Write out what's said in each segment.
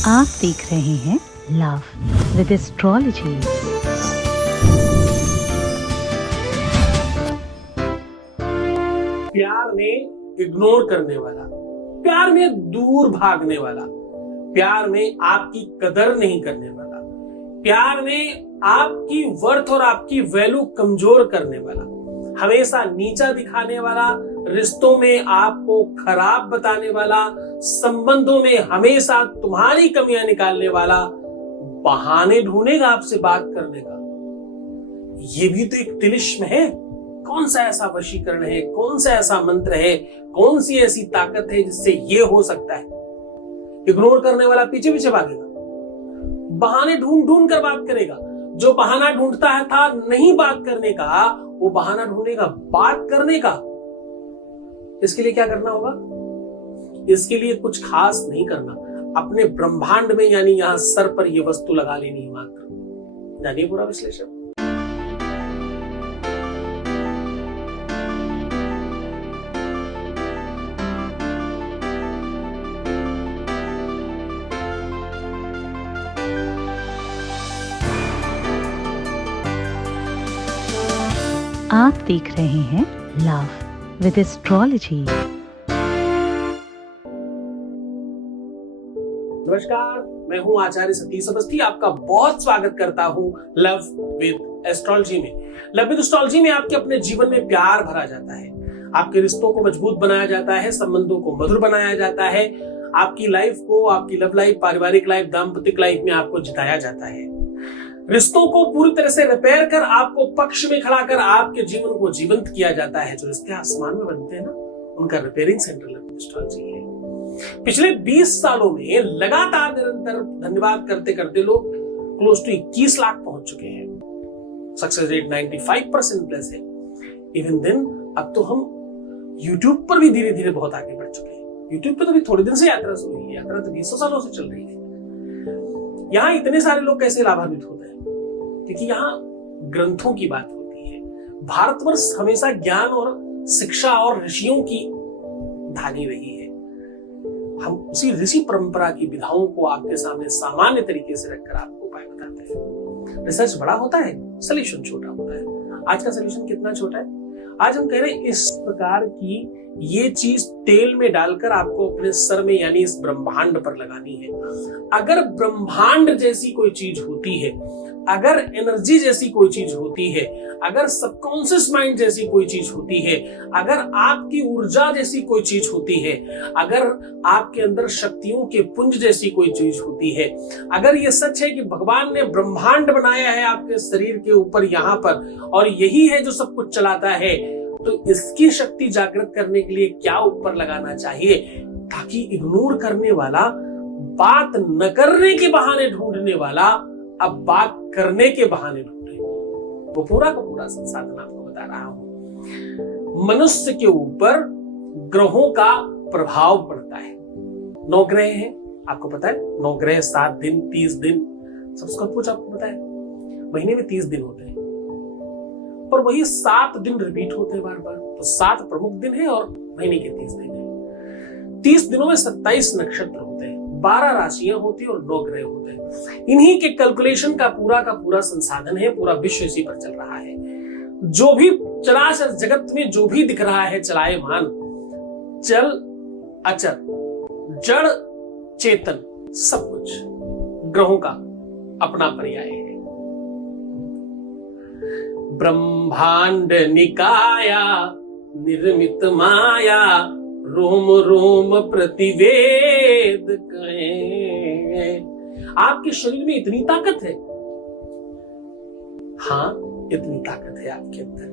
आप देख रहे हैं लव विद एस्ट्रोलॉजी। प्यार में इग्नोर करने वाला, प्यार में दूर भागने वाला, प्यार में आपकी कदर नहीं करने वाला, प्यार में आपकी वर्थ और आपकी वैल्यू कमजोर करने वाला, हमेशा नीचा दिखाने वाला, रिश्तों में आपको खराब बताने वाला, संबंधों में हमेशा तुम्हारी कमियां निकालने वाला, बहाने ढूंढेगा आपसे बात करने का। ये भी तो एक तिलिस्म है। कौन सा ऐसा वशीकरण है, कौन सा ऐसा मंत्र है, कौन सी ऐसी ताकत है जिससे ये हो सकता है? इग्नोर करने वाला पीछे पीछे भागेगा, बहाने ढूंढ ढूंढ कर बात करेगा। जो बहाना ढूंढता है था नहीं बात करने का, वो बहाना ढूंढेगा बात करने का। इसके लिए क्या करना होगा? इसके लिए कुछ खास नहीं करना, अपने ब्रह्मांड में यानी यहां सर पर यह वस्तु लगा लेनी मात्र। जानिए पूरा विश्लेषण। आप देख रहे हैं लव विद एस्ट्रोलॉजी। नमस्कार, मैं हूं आचार्य सतीश अवस्थी। आपका बहुत स्वागत करता हूं लव विद एस्ट्रोलॉजी में। लव विद एस्ट्रोलॉजी में आपके अपने जीवन में प्यार भरा जाता है, आपके रिश्तों को मजबूत बनाया जाता है, संबंधों को मधुर बनाया जाता है, आपकी लाइफ को, आपकी लव लाइफ, पारिवारिक लाइफ, दाम्पत्य लाइफ में आपको जिताया जाता है। रिश्तों को पूरी तरह से रिपेयर कर आपको पक्ष में खड़ा कर आपके जीवन को जीवंत किया जाता है। जो रिश्ते आसमान में बनते हैं ना, उनका repairing centre love with astrology है। पिछले 20 सालों में लगातार निरंतर धन्यवाद करते करते लोग क्लोज टू 21 लाख पहुंच चुके हैं। सक्सेस रेट 95% प्लस है। इवन देन अब तो हम YouTube पर भी धीरे धीरे बहुत आगे बढ़ चुके हैं। YouTube पर तो भी थोड़े दिन से यात्रा शुरू हुई है, यात्रा तो 20 सालों से चल रही है। यहाँ इतने सारे लोग कैसे लाभान्वित होते हैं? क्योंकि यहाँ ग्रंथों की बात होती है। भारतवर्ष हमेशा ज्ञान और शिक्षा और ऋषियों की धानी रही है। हम उसी ऋषि परंपरा की विधाओं को आपके सामने सामान्य तरीके से रखकर आपको उपाय बताते हैं। रिसर्च बड़ा होता है, सोल्यूशन छोटा होता है। आज का सोल्यूशन कितना छोटा है? आज हम कह रहे हैं इस प्रकार की ये चीज तेल में डालकर आपको अपने सर में यानी इस ब्रह्मांड पर लगानी है। अगर ब्रह्मांड जैसी कोई चीज होती है, अगर एनर्जी जैसी कोई चीज होती है, अगर सबकॉन्शियस माइंड जैसी कोई चीज होती है, अगर आपकी ऊर्जा जैसी कोई चीज होती है, अगर आपके अंदर शक्तियों के पुंज जैसी कोई चीज होती है, अगर ये सच है कि भगवान ने ब्रह्मांड बनाया है आपके शरीर के ऊपर यहाँ पर और यही है जो सब कुछ चलाता है, तो इसकी शक्ति जागृत करने के लिए क्या ऊपर लगाना चाहिए? ताकि इग्नोर करने वाला, बात न करने के बहाने ढूंढने वाला अब बात करने के बहाने ढूंढे। वो पूरा का पूरा संसाधन आपको बता रहा हूं। मनुष्य के ऊपर ग्रहों का प्रभाव पड़ता है। 9 ग्रह हैं, आपको पता है। 9 ग्रह, 7 दिन, 30 दिन, सबका कुछ आपको पता है। महीने में 30 दिन होते हैं और वही 7 दिन रिपीट होते हैं बार बार। तो 7 प्रमुख दिन है और महीने के 30 दिन है। 30 दिनों में 27 नक्षत्र होते हैं, 12 राशियां होती है और 9 ग्रह होते हैं। इन्हीं के कैलकुलेशन का पूरा संसाधन है। पूरा विश्व इसी पर चल रहा है। जो भी चराचर जगत में जो भी दिख रहा है चलायमान, चल अचल, जड़ चेतन, सब कुछ ग्रहों का अपना पर्याय है। ब्रह्मांड निकाया निर्मित माया, रोम रोम प्रतिवेद कहें। आपके शरीर में इतनी ताकत है। हाँ, इतनी ताकत है आपके अंदर।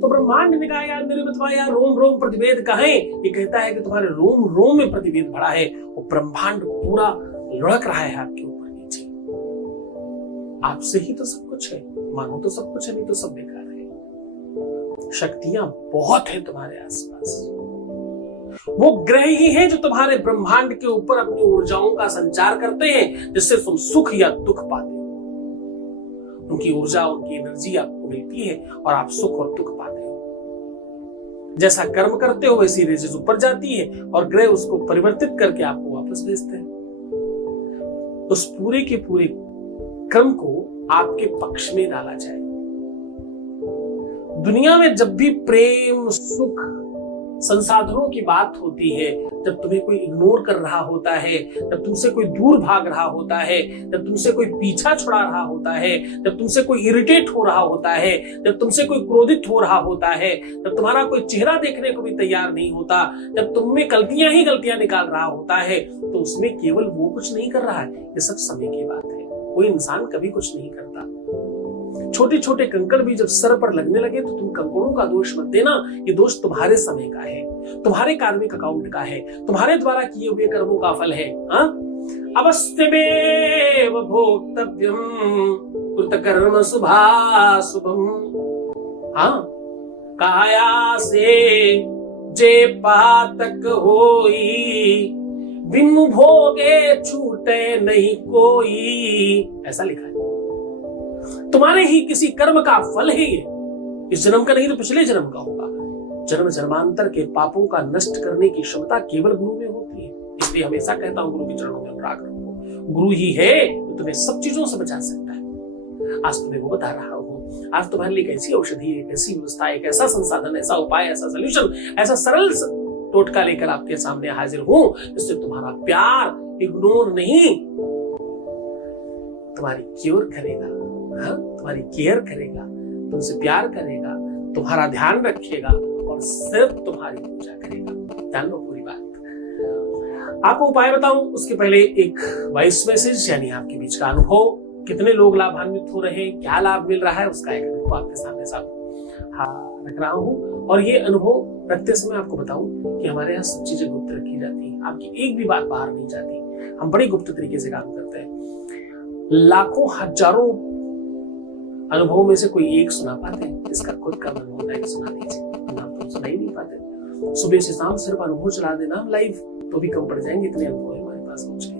तो ब्रह्मांड निकाया निर्मित माया, रोम रोम प्रतिवेद कहें। ये कहता है कि तुम्हारे रोम रोम में प्रतिवेद भरा है। वो ब्रह्मांड पूरा लुढ़क रहा है आपके ऊपर नीचे। आपसे ही तो सब कुछ है। मानो तो सब कुछ है, नहीं तो सब बेकार है। शक्तियां बहुत है तुम्हारे आसपास। वो ग्रह ही हैं जो तुम्हारे ब्रह्मांड के ऊपर अपनी ऊर्जाओं का संचार करते हैं, जिससे तुम सुख या दुख पाते हो। उनकी ऊर्जा, उनकी एनर्जी आपको मिलती है और आप सुख और दुख पाते हो। जैसा कर्म करते हो वैसी रेजेस ऊपर जाती है और ग्रह उसको परिवर्तित करके आपको वापस भेजते हैं। उस पूरे के पूरे क्रम को आपके पक्ष में डाला जाए। दुनिया में जब भी प्रेम, सुख, संसाधनों की बात होती है, जब तुम्हें कोई इग्नोर कर रहा होता है, जब तुमसे कोई दूर भाग रहा होता है, जब तुमसे कोई पीछा छुड़ा रहा होता है, जब तुमसे कोई इरिटेट हो रहा होता है, जब तुमसे कोई क्रोधित हो रहा होता है, जब तुम्हारा कोई चेहरा देखने को भी तैयार नहीं होता, जब तुम में गलतियां ही गलतियां निकाल रहा होता है, तो उसमें केवल वो कुछ नहीं कर रहा है। ये सब समय की बात है। कोई इंसान कभी कुछ नहीं करता। छोटे छोटे कंकड़ भी जब सर पर लगने लगे तो तुम कंकड़ों का दोष मत देना। ये दोष तुम्हारे समय का है, तुम्हारे कार्मिक अकाउंट का है, तुम्हारे द्वारा किए हुए कर्मों का फल है। अवश्यमेव भोक्तव्यम कृतकर्म शुभाशुभम। काया से जे पातक होई, बिनु भोगे छूटे नहीं कोई। ऐसा लिखा है। तुम्हारे ही किसी कर्म का फल है ये। इस जन्म का नहीं तो पिछले जन्म का होगा। जन्म जन्मांतर के पापों का नष्ट करने की क्षमता केवल गुरु में होती है। इसलिए हमेशा कहता हूं, गुरु के चरणों में अनुराग रखो। गुरु ही है जो तुम्हें सब चीजों से बचा सकता है। आज तुम्हें वो बता रहा हूं। आज तुम्हारे लिए एक ऐसी औषधि, एक ऐसी व्यवस्था, एक ऐसा संसाधन, ऐसा उपाय, ऐसा सोल्यूशन, ऐसा सरल टोटका लेकर आपके सामने हाजिर हूं, जिससे तुम्हारा प्यार इग्नोर नहीं, तुम्हारी क्योर करेगा। तुम्हारी केयर करेगा, तुमसे प्यार करेगा, तुम्हारा ध्यान रखेगा और सिर्फ तुम्हारी पूजा करेगा। ध्यान लो पूरी बात। आपको उपाय बताऊं उसके पहले एक वॉइस मैसेज, यानी आपके बीच का अनुभव, कितने लोग लाभान्वित हो रहे हैं, क्या लाभ मिल रहा है, उसका एक अनुभव आपके सामने रख रहा हूं। और ये अनुभव रखते समय आपको बताऊं कि हमारे यहाँ सब चीजें गुप्त रखी जाती है। आपकी एक भी बात बाहर नहीं जाती। हम बड़े गुप्त तरीके से काम करते हैं। लाखों हजारों अनुभव में से कोई एक सुना पाते हैं, इसका खुद का मन होता है कि सुना दीजिए, हम तो सुना ही नहीं पाते। सुबह से शाम सिर्फ अनुभव चला देना हम लाइव, तो भी कम पड़ जाएंगे, इतने अनुभव हमारे पास पहुंच गए।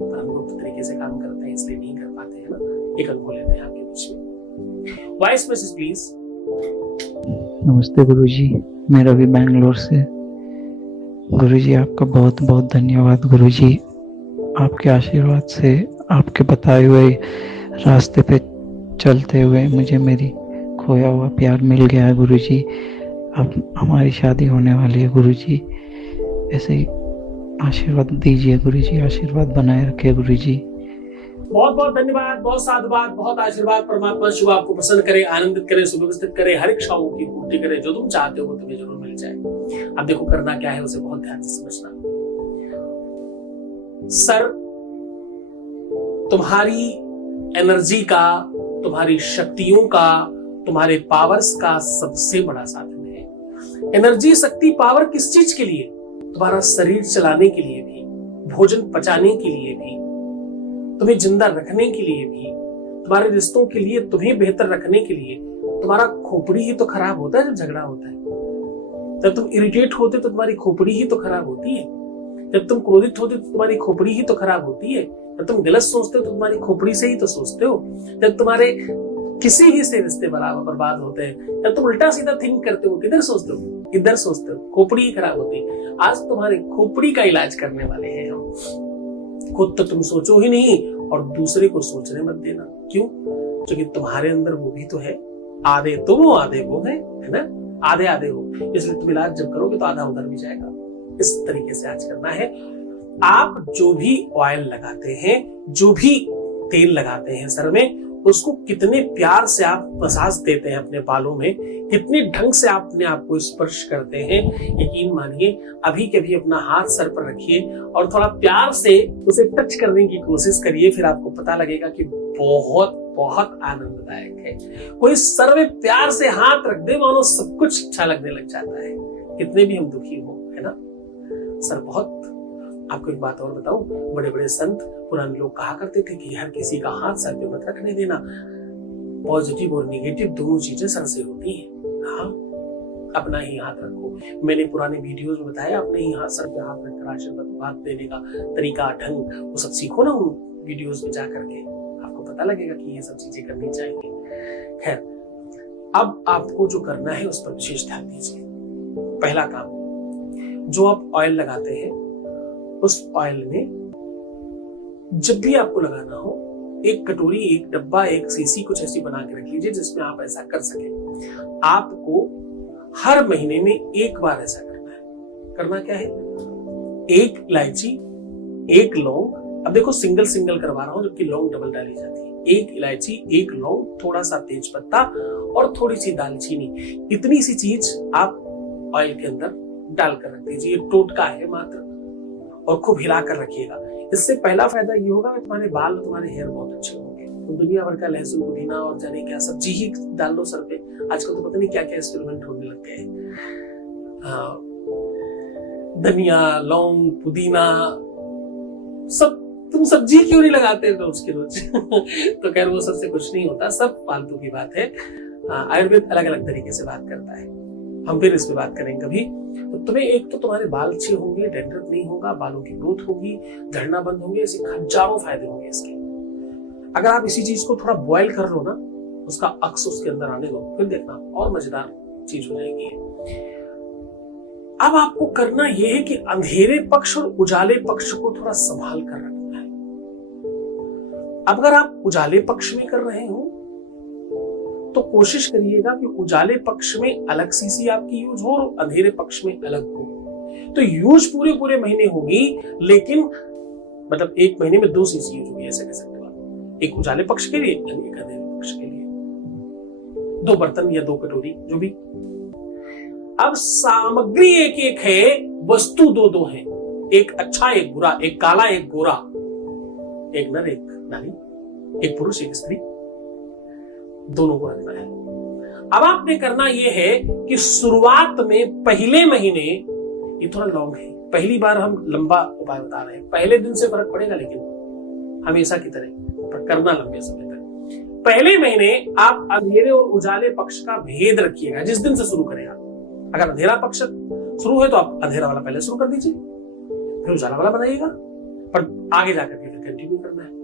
पर हम गुप्त तरीके से काम करते हैं, इसलिए नहीं कर पाते हैं ना। एक अनुभव लेते हैं आपके बीच में। Voice message please. नमस्ते गुरुजी, मैं रवि बैंगलोर से। गुरुजी आपका बहुत बहुत धन्यवाद। गुरुजी आपके आशीर्वाद से, आपके बताए हुए रास्ते पे चलते हुए मुझे मेरी खोया हुआ प्यार मिल गया है गुरुजी। अब हमारी शादी होने वाली है गुरुजी। ऐसे ही आशीर्वाद दीजिए गुरुजी, आशीर्वाद बनाए रखे गुरुजी। बहुत बहुत धन्यवाद, बहुत साधुवाद, बहुत आशीर्वाद। परमात्मा शिव आपको प्रसन्न करे, आनंदित करे, सुव्यवस्थित करे, हर इच्छाओं की पूर्ति करे। जो तुम चाहते हो वो तुम्हें जरूर मिल जाए। अब देखो करना क्या है, उसे बहुत ध्यान से समझना। सर, तुम्हारी एनर्जी का, तुम्हारी शक्तियों का, तुम्हारे पावर्स का सबसे बड़ा साधन है। एनर्जी, शक्ति, पावर किस चीज के लिए? तुम्हारा शरीर चलाने के लिए भी, भोजन पचाने के लिए भी, तुम्हें जिंदा रखने के लिए भी, तुम्हारे रिश्तों के लिए, तुम्हें बेहतर रखने के लिए। तुम्हारा खोपड़ी ही तो खराब होता है जब झगड़ा होता है। जब तुम इरिटेट होते तो तुम्हारी खोपड़ी ही तो खराब होती है। जब तुम क्रोधित होते तो तुम्हारी खोपड़ी ही तो खराब होती है। जब तुम गलत सोचते हो तो तुम्हारी खोपड़ी से ही तो सोचते हो। जब तुम्हारे किसी भी से रिश्ते बर्बाद होते हैं, जब तुम उल्टा सीधा थिंक करते हो, किधर सोचते हो? इधर सोचते हो, खोपड़ी ही खराब होती है। आज तुम्हारी खोपड़ी का इलाज करने वाले हैं हम। खुद तो तुम सोचो ही नहीं और दूसरे को सोचने मत देना। क्यों? क्योंकि तुम्हारे अंदर वो भी तो है। आधे तुम आधे वो है ना? आधे आधे हो, इसलिए तुम इलाज जब करोगे तो आधा उधर भी जाएगा। इस तरीके से आज करना है। आप जो भी ऑयल लगाते हैं, जो भी तेल लगाते हैं सर में, उसको कितने प्यार से आप मसाज देते हैं अपने बालों में, कितने ढंग से आप अपने आप को स्पर्श करते हैं, यकीन मानिए अभी कभी अपना हाथ सर पर रखिए और थोड़ा प्यार से उसे टच करने की कोशिश करिए। फिर आपको पता लगेगा कि बहुत बहुत आनंददायक है। कोई सर में प्यार से हाथ रख दे, मानो सब कुछ अच्छा लगने लग जाता है, कितने भी हम दुखी हो, है ना सर। बहुत आपको एक बात और बताऊं, बड़े बड़े संत, पुराने लोग कहा करते थे कि हर किसी का हाथ सर पे मत रखने देना। पॉजिटिव और नेगेटिव दोनों चीजें सर से होती हैं। हाँ, अपना ही हाथ रखो। मैंने पुराने वीडियोस में बताया, अपने ही हाथ सर पे हाथ रखकर आशीर्वाद देने का तरीका, ढंग, वो सब सीखो ना उन वीडियोस में जाकर के, आपको पता लगेगा कि ये सब चीजें करनी चाहिए। खैर, अब आपको जो करना है उस पर विशेष ध्यान दीजिए। पहला काम, जो आप ऑयल लगाते हैं उस ऑयल में जब भी आपको लगाना हो, एक कटोरी, एक डब्बा, एक सीसी कुछ ऐसी बना के रख लीजिए जिसमें आप ऐसा कर सके। आपको हर महीने में एक बार ऐसा करना है। करना क्या है, एक इलायची, एक लौंग, अब देखो सिंगल सिंगल करवा रहा हूं जबकि लौंग डबल डाली जाती है। एक इलायची, एक लौंग, थोड़ा सा तेज पत्ता और थोड़ी सी दालचीनी, इतनी सी चीज आप ऑयल के अंदर डालकर रख दीजिए। टोटका है मात्र, और खूब हिलाकर रखिएगा। इससे पहला फायदा ये होगा कि तुम्हारे बाल, तुम्हारे हेयर बहुत अच्छे होंगे। तो दुनिया भर का लहसुन, पुदीना और जाने क्या सब्जी ही डाल लो सर पे। आजकल तो पता नहीं क्या क्या एक्सपेरिमेंट होने लग गए हैं। धनिया, लौंग, पुदीना, सब तुम सब्जी क्यों नहीं लगाते रोज के रोज? तो खैर वो सबसे कुछ नहीं होता, सब फालतू की बात है। आयुर्वेद अलग अलग तरीके से बात करता है, हम फिर इस पे बात करेंगे कभी। तो तुम्हें एक तो तुम्हारे बाल अच्छे होंगे, डैंड्रफ नहीं होगा, बालों की ग्रोथ होगी, झड़ना बंद होंगे, ऐसे हजारों फायदे होंगे इसके। अगर आप इसी चीज को थोड़ा बॉयल कर लो ना, उसका अक्स उसके अंदर आने दो, फिर देखना और मजेदार चीज हो जाएगी। अब आपको करना यह है कि अंधेरे पक्ष और उजाले पक्ष को थोड़ा संभाल कर रखना है। अब अगर आप उजाले पक्ष में कर रहे हो तो कोशिश करिएगा कि उजाले पक्ष में अलग सीसी आपकी यूज हो और अंधेरे पक्ष में अलग हो। तो यूज पूरे पूरे महीने होगी, लेकिन मतलब एक महीने में 2 सीसी यूज होगी, ऐसे कह सकते हो आप। एक उजाले पक्ष के लिए, एक अंधेरे पक्ष के लिए। 2 बर्तन या 2 कटोरी, जो भी। अब सामग्री एक एक है, वस्तु 2-2 है। एक अच्छा, एक बुरा, एक काला, एक गोरा, एक नर, एक नारी, एक पुरुष, एक स्त्री, दोनों को रखना है। अब आपने करना यह है कि शुरुआत में पहले महीने, ये थोड़ा लॉन्ग है, पहली बार हम लंबा उपाय बता रहे हैं, पहले दिन से फर्क पड़ेगा, लेकिन हमेशा की तरह पर करना लंबे समय तक। पहले महीने आप अंधेरे और उजाले पक्ष का भेद रखिएगा, जिस दिन से शुरू करेगा। अगर अंधेरा पक्ष शुरू है तो आप अंधेरा वाला पहले शुरू कर दीजिए, फिर उजाला वाला बनाइएगा, पर आगे जाकर के फिर कंटिन्यू करना है।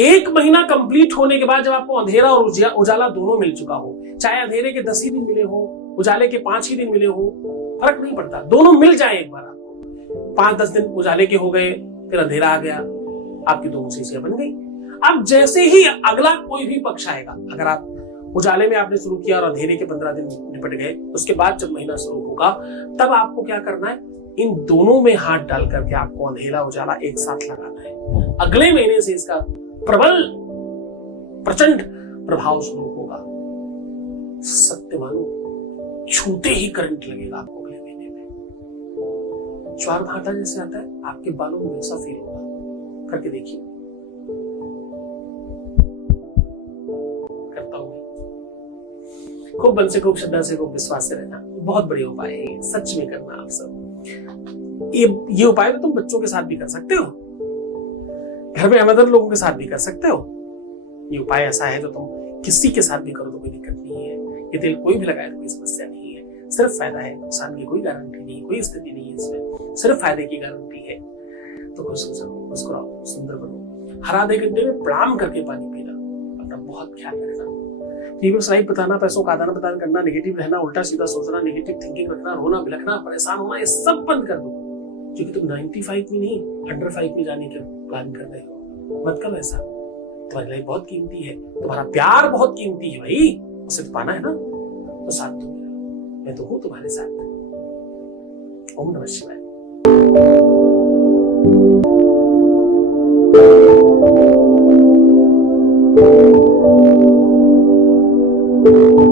1 महीना कंप्लीट होने के बाद जब आपको अंधेरा और उजाला दोनों मिल चुका हो, चाहे अंधेरे के 10 ही दिन मिले हो, उजाले के 5 ही दिन मिले हो, फर्क नहीं पड़ता, दोनों मिल जाए एक बार आपको। 5-10 दिन उजाले के हो गए, फिर अंधेरा आ गया, आपकी दोनों सीसियां बन गई। अब जैसे ही अगला कोई भी पक्ष आएगा, अगर आप उजाले में आपने शुरू किया और अंधेरे के 15 दिन निपट गए, उसके बाद जब महीना शुरू होगा तब आपको क्या करना है, इन दोनों में हाथ डाल करके आपको अंधेरा उजाला एक साथ लगाना है। अगले महीने से इसका प्रबल प्रचंड प्रभाव शुरू होगा। सत्य मानो, छूते ही करंट लगेगा आपको अगले महीने में। ज्वार भाटा जैसे आता है, आपके बालों में वैसा फील होगा। करके देखिए। करता हूं मैं। खूब मन से, खूब श्रद्धा से, खूब विश्वास से रहना, बहुत बड़े उपाय है, सच में करना आप सब। ये उपाय तो तुम बच्चों के साथ भी कर सकते हो, घर में अमदर लोगों के साथ भी कर सकते हो। ये उपाय ऐसा है तो तुम किसी के साथ भी करो तो कोई दिक्कत नहीं है। ये तेल कोई भी लगाए तो कोई समस्या नहीं है, सिर्फ फायदा है, नुकसान की कोई गारंटी नहीं, कोई स्थिति नहीं है इसमें, सिर्फ फायदे की गारंटी है। तो खुश मुस्कुराओ, सुंदर बनो। हर आधे घंटे में प्राणायाम करके पानी पीना, अपना बहुत ख्याल रखना। टीवी स्लाइड बताना, पैसों का आदान प्रदान करना, नेगेटिव रहना, उल्टा सीधा सोचना, नेगेटिव थिंकिंग रखना, रोना बिलखना, परेशान होना, ये सब बंद कर दो। क्योंकि तुम 95 में नहीं, 105 में जाने के प्लान कर रहे हो। मत करो ऐसा। तुम्हारी लाइफ बहुत कीमती है, तुम्हारा प्यार बहुत कीमती है भाई, उसे तो पाना है ना। तो साथ दो मेरा, मैं तो हूं तुम्हारे साथ। ओम नमः शिवाय। Thank you.